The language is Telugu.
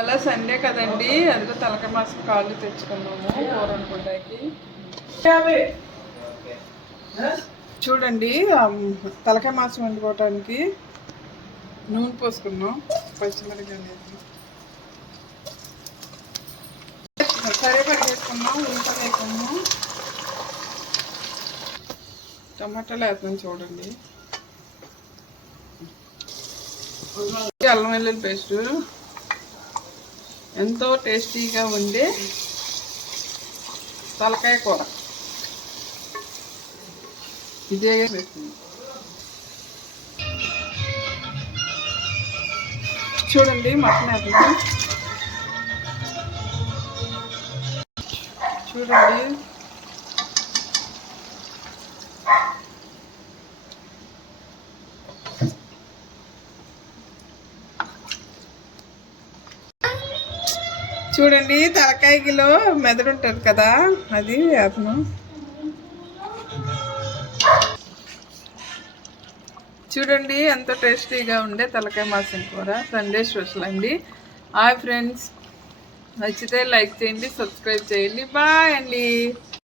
అలా సండే కదండి అందులో తలక మాసం కాళ్ళు తెచ్చుకున్నాము కూర అనుకోవడానికి చూడండి ఆ తలకాయ మాసం వండుకోవటానికి నూనె పోసుకున్నాం పచ్చిమిరపకాయలు. సరే పట్టేసుకున్నాం ఉల్లిపాయ వేసుకున్నాం టమాటాలు వేస్తున్నాం చూడండి. అల్లం వెల్లుల్లి పేస్ట్. ఎంతో టేస్టీగా ఉండే తలకాయ కూర. ఇదే చూడండి మటన్ వేద్దాం చూడండి. చూడండి తలకాయకిలో మెదడు ఉంటుంది కదా అది అతను. చూడండి ఎంత టేస్టీగా ఉండే తలకాయ మాసం కూర. సండే స్పెషల్ అండి. Hi friends. నచ్చితే లైక్ చేయండి సబ్స్క్రైబ్ చేయండి. బాయ్ అండి.